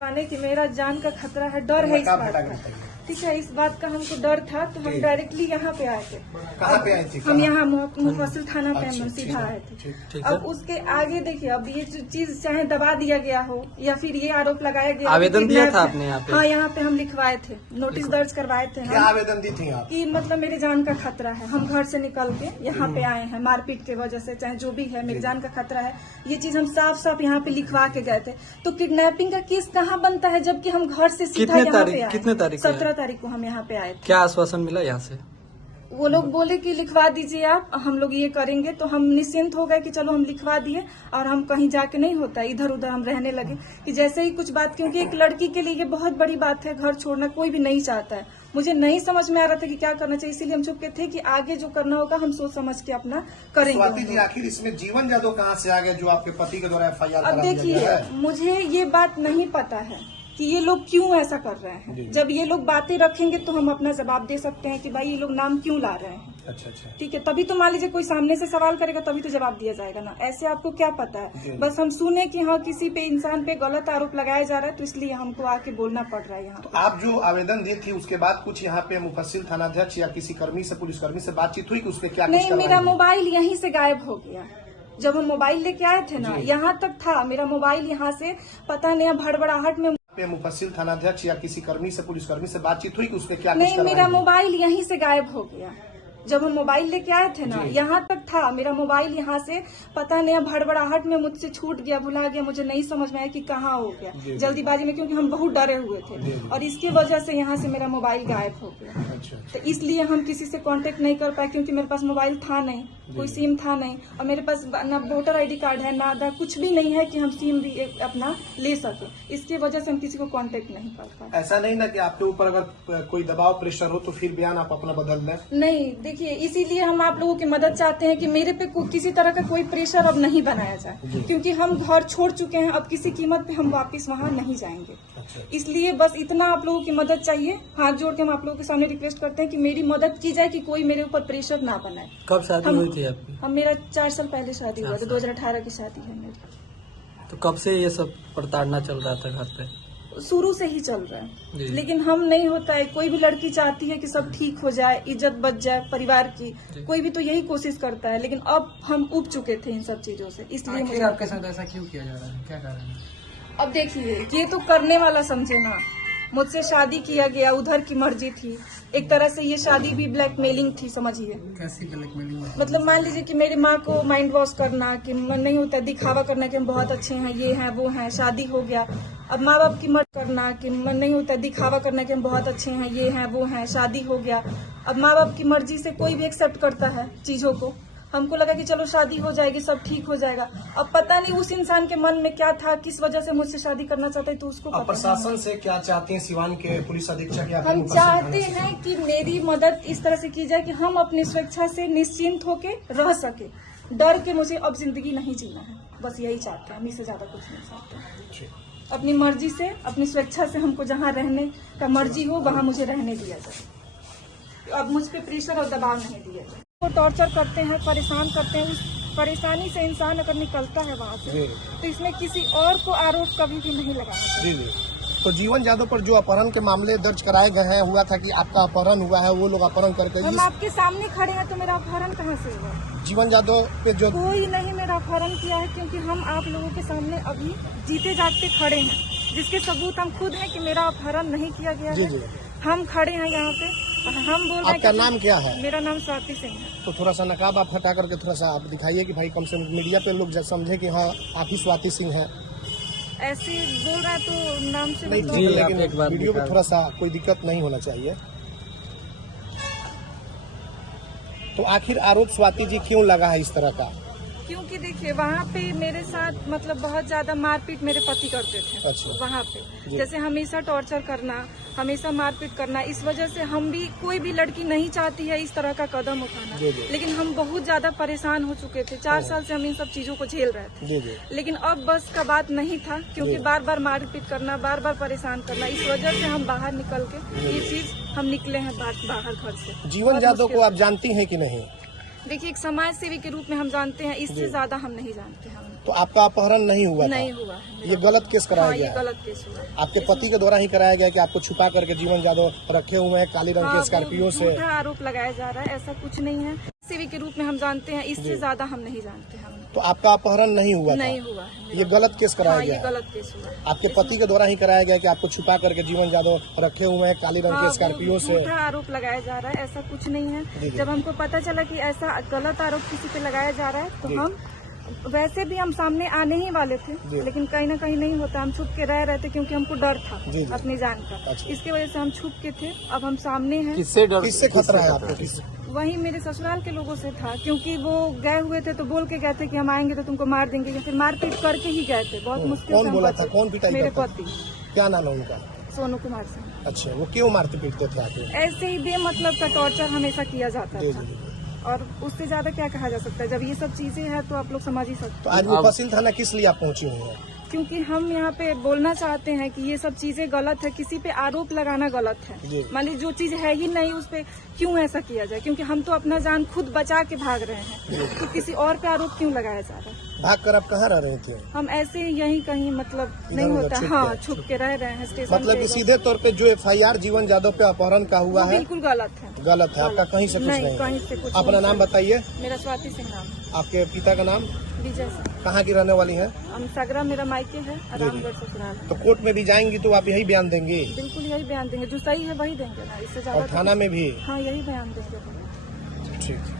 पाने की मेरा जान का खतरा है, डर है इस बात का। ठीक है, इस बात का हमको डर था तो हम डायरेक्टली यहाँ पे आए थे। कहाँ पे आए थे? हम यहाँ मुफस्सिल थाना पे हम सीधा आए थे। अब है। उसके आगे देखिए, अब ये जो चीज चाहे दबा दिया गया हो या फिर ये आरोप लगाया गया, आवेदन दिया था आपने यहाँ पे? हाँ, यहाँ पे हम लिखवाए थे, नोटिस दर्ज करवाए थे। क्या आवेदन दी थी आप? कि मतलब मेरे जान का खतरा है, हम घर से निकल के यहाँ पे आए हैं मारपीट के वजह से, चाहे जो भी है, मेरी जान का खतरा है। ये चीज हम साफ साफ यहाँ पे लिखवा के गए थे। तो किडनैपिंग का केस कहाँ बनता है जबकि हम घर से सीधा यहाँ पे आए? कितने तारीख? 17 तारीख को हम यहाँ पे आए थे। क्या आश्वासन मिला यहाँ से? वो लोग बोले कि लिखवा दीजिए आप, हम लोग ये करेंगे। तो हम निश्चिंत हो गए कि चलो हम लिखवा दिए और हम कहीं जाके नहीं होता, इधर उधर हम रहने लगे कि जैसे ही कुछ बात, क्योंकि एक लड़की के लिए ये बहुत बड़ी बात है, घर छोड़ना कोई भी नहीं चाहता है। मुझे नहीं समझ में आ रहा था कि क्या करना चाहिए, इसीलिए हम चुप के थे कि आगे जो करना होगा हम सोच समझ के अपना स्वाति जी, करेंगे। आखिर इसमें जीवन जादव कहाँ से आ गए जो आपके पति के द्वारा FIR अब देखिए, मुझे ये बात नहीं पता है कि ये लोग क्यों ऐसा कर रहे हैं। जब ये लोग बातें रखेंगे तो हम अपना जवाब दे सकते हैं कि भाई ये लोग नाम क्यों ला रहे हैं। अच्छा, ठीक है, तभी तो मान लीजिए कोई सामने से सवाल करेगा तभी तो जवाब दिया जाएगा ना। ऐसे आपको क्या पता है? बस हम सुने कि हाँ किसी पे, इंसान पे गलत आरोप लगाया जा रहा है, तो इसलिए हमको आके बोलना पड़ रहा है यहाँ। तो आप जो आवेदन दी थी उसके बाद कुछ यहाँ पे मुफस्सिल थानाध्यक्ष या किसी कर्मी से, पुलिसकर्मी से बातचीत हुई कि उसके क्या? नहीं, मेरा मोबाइल यहीं से गायब हो गया। जब हम मोबाइल लेके आए थे ना, यहाँ तक था मेरा मोबाइल, यहाँ से पता नहीं भड़बड़ाहट में मुफस्सिल थानाध्यक्ष या किसी कर्मी से, पुलिसकर्मी से बातचीत हुई कि उसके क्या? नहीं, मेरा मोबाइल यहीं से गायब हो गया। जब हम मोबाइल लेके आए थे ना, यहाँ तक था मेरा मोबाइल, यहाँ से पता नहीं भड़बड़ाहट में मुझसे छूट गया, भुला गया, मुझे नहीं समझ में आया कि कहाँ हो गया जल्दीबाजी में, क्योंकि हम बहुत डरे हुए थे और इसकी वजह से यहाँ से मेरा मोबाइल गायब हो गया। तो इसलिए हम किसी से कांटेक्ट नहीं कर पाए, क्योंकि मेरे पास मोबाइल था नहीं, कोई सिम था नहीं, और मेरे पास ना वोटर ID कार्ड है, ना आधार, कुछ भी नहीं है कि हम सिम भी अपना ले सके। इसकी वजह से हम किसी को कांटेक्ट नहीं कर पाए। ऐसा नहीं ना कि आपके ऊपर अगर कोई दबाव, प्रेशर हो तो फिर बयान आप अपना बदल दें? नहीं, देखिए, इसीलिए हम आप लोगों की मदद चाहते हैं कि मेरे पे किसी तरह का कोई प्रेशर अब नहीं बनाया जाए, क्योंकि हम घर छोड़ चुके हैं, अब किसी कीमत पे हम वापस वहाँ नहीं जाएंगे। इसलिए बस इतना आप लोगों की मदद चाहिए। हाथ जोड़ के हम आप लोगों के सामने रिक्वेस्ट करते हैं कि मेरी मदद की जाए, कि कोई मेरे ऊपर प्रेशर ना बनाए। कब शादी हुई थी आपकी? हम मेरा 4 साल पहले शादी हुआ था, 2018 की शादी है मेरी। तो कब से ये सब प्रताड़ना चल रहा था घर पे? शुरू से ही चल रहा है, लेकिन हम नहीं होता है। कोई भी लड़की चाहती है कि सब ठीक हो जाए, इज्जत बच जाए परिवार की, कोई भी तो यही कोशिश करता है, लेकिन अब हम उब चुके थे इन सब चीजों से। इसलिए मुझे आपके साथ ऐसा क्यों किया जा रहा है, क्या कारण है? अब देखिए, ये तो करने वाला समझे ना, मुझसे शादी किया गया, उधर की मर्जी थी। एक तरह से ये शादी भी ब्लैकमेलिंग थी, समझिए। कैसी ब्लैकमेलिंग? मतलब मान लीजिए कि मेरी माँ को माइंड वॉश करना, कि मन नहीं होता, दिखावा करना कि हम बहुत अच्छे हैं, ये हैं वो हैं, शादी हो गया। अब माँ बाप की मर्जी करना, कि मन नहीं होता, दिखावा करना कि हम बहुत अच्छे हैं, ये हैं वो हैं, शादी हो गया। अब माँ बाप की मर्जी से कोई भी एक्सेप्ट करता है चीजों को। हमको लगा कि चलो शादी हो जाएगी, सब ठीक हो जाएगा। अब पता नहीं उस इंसान के मन में क्या था, किस वजह से मुझसे शादी करना चाहता है, तो उसको पता। प्रशासन से क्या चाहते हैं, सिवान के पुलिस अधीक्षक या हम चाहते हैं कि मेरी मदद इस तरह से की जाए कि हम अपनी स्वेच्छा से निश्चिंत होके रह सके। डर के मुझे अब जिंदगी नहीं जीना है, बस यही चाहते हैं, हम इससे ज्यादा कुछ नहीं चाहते। अपनी मर्जी से, अपनी स्वेच्छा से हमको जहाँ रहने का मर्जी हो वहाँ मुझे रहने दिया जाए। अब मुझ पे प्रेशर और दबाव नहीं दिया जाए। वो टॉर्चर करते हैं, परेशान करते हैं, उस परेशानी से इंसान अगर निकलता है वहाँ से, तो इसमें किसी और को आरोप कभी भी नहीं लगाना चाहिए। तो जीवन जादव पर जो अपहरण के मामले दर्ज कराए गए हैं, हुआ था कि आपका अपहरण हुआ है, वो लोग अपहरण करके हम आपके सामने खड़े हैं तो मेरा अपहरण कहाँ से हुआ? जीवन जादव पे जो कोई नहीं मेरा अपहरण किया है, क्योंकि हम आप लोगों के सामने अभी जीते जागते खड़े हैं, जिसके सबूत हम खुद हैं कि मेरा अपहरण नहीं किया गया है। हम खड़े हैं यहाँ पे और हम बोल रहे हैं। आपका नाम क्या है? मेरा नाम स्वाति सिंह है। तो थोड़ा सा नकाब आप हटा करके थोड़ा सा आप दिखाइए कि भाई कम से कम मीडिया पे लोग समझे कि हाँ आप ही स्वाति सिंह है। ऐसे बोल रहा है तो नाम से नहीं, लेकिन वीडियो में थोड़ा सा कोई दिक्कत नहीं होना चाहिए। तो आखिर आरोप स्वाति जी क्यों लगा है इस तरह का? क्योंकि देखिए, वहाँ पे मेरे साथ मतलब बहुत ज्यादा मारपीट मेरे पति करते थे। अच्छा। वहाँ पे जैसे हमेशा टॉर्चर करना, हमेशा मारपीट करना, इस वजह से हम भी, कोई भी लड़की नहीं चाहती है इस तरह का कदम उठाना, लेकिन हम बहुत ज्यादा परेशान हो चुके थे। 4 साल से हम इन सब चीजों को झेल रहे थे, लेकिन अब बस का बात नहीं था, क्योंकि बार बार मारपीट करना, बार बार परेशान करना, इस वजह से हम बाहर निकल के ये चीज हम निकले हैं बाहर घर से। जीवन जादव को आप जानती हैं कि नहीं? देखिए, एक समाज सेवी के रूप में हम जानते हैं, इससे ज्यादा हम नहीं जानते हैं। तो आपका अपहरण नहीं हुआ था? नहीं हुआ है। ये गलत केस कराया हाँ, ये गया है? गलत केस हुआ है। आपके पति के द्वारा ही कराया गया कि आपको छुपा करके जीवन जादव रखे हुए हैं काली रंग हाँ, के वो स्कॉर्पियो से? झूठा आरोप लगाया जा रहा है, ऐसा कुछ नहीं है। सेवी के रूप में हम जानते हैं, इससे ज्यादा हम नहीं जानते हैं। तो आपका अपहरण नहीं हुआ था? नहीं हुआ है। ये गलत केस कराया हाँ, गया ये है? गलत केस हुआ है। आपके पति के द्वारा ही कराया गया कि आपको छुपा करके जीवन जादव रखे हुए हैं काली रंग हाँ, के वो स्कॉर्पियो से? झूठा आरोप लगाया जा रहा है, ऐसा कुछ नहीं जी, है। जी। जब हमको पता चला कि ऐसा गलत आरोप किसी पे लगाया जा रहा है, तो जी। हम वैसे भी हम सामने आने ही वाले जी। थे, लेकिन कहीं ना कहीं नहीं होता, हम छुप के रह रहे थे क्योंकि हमको डर था जी, जी। अपनी जान का। अच्छा। इसकी वजह से हम छुप के थे। अब हम सामने हैं। किससे डर? किससे खतरा है आपको? किससे? वही मेरे ससुराल के लोगों से था, क्योंकि वो गए हुए थे तो बोल के गए थे कि हम आएंगे तो तुमको मार देंगे, या फिर मारपीट करके ही गए थे। बहुत मुश्किल कौन से हम बोला बचे। था? कौन पिटाई मेरे करता था? पति क्या नाम है उनका? सोनू कुमार सिंह। अच्छा, वो क्यों मारते पीटते थे आपको? ऐसे ही बेमतलब का टॉर्चर हमेशा किया जाता जी, था, जी, जी। और उससे ज्यादा क्या कहा जा सकता है। जब ये सब चीजें हैं तो आप लोग समझ ही सकते तो हैं। आज मुफस्सिल थाना किस लिए आप पहुंची हुई हैं? क्योंकि हम यहाँ पे बोलना चाहते हैं कि ये सब चीजें गलत है, किसी पे आरोप लगाना गलत जी। है। मान लीजिए जो चीज है ही नहीं, उस पे क्यों ऐसा किया जाए? क्योंकि हम तो अपना जान खुद बचा के भाग रहे हैं, तो किसी और पे आरोप क्यों लगाया जा रहा है? भाग कर आप कहाँ रह रहे थे? हम ऐसे यहीं कहीं मतलब नहीं इधर-उधर होता, छुप हाँ के? छुप के रह रहे हैं स्टेशन मतलब पे। कि सीधे तौर पे जो FIR जीवन जादव पे अपहरण का हुआ वो है बिल्कुल गलत है। गलत है, आपका कहीं से कुछ नहीं, नहीं कहीं है। से कुछ अपना नहीं। नाम बताइए। मेरा स्वाति सिंह नाम है। आपके पिता का नाम? विजय सिंह। कहाँ की रहने वाली है? हम सगरा मेरा मायके है, रामगढ़ ससुराल है। तो कोर्ट में भी जाएंगी तो आप यही बयान देंगे? बिल्कुल यही बयान देंगे, जो सही है वही देंगे ना, इससे ज्यादा और तो थाना में भी? हाँ, यही बयान देंगे। ठीक।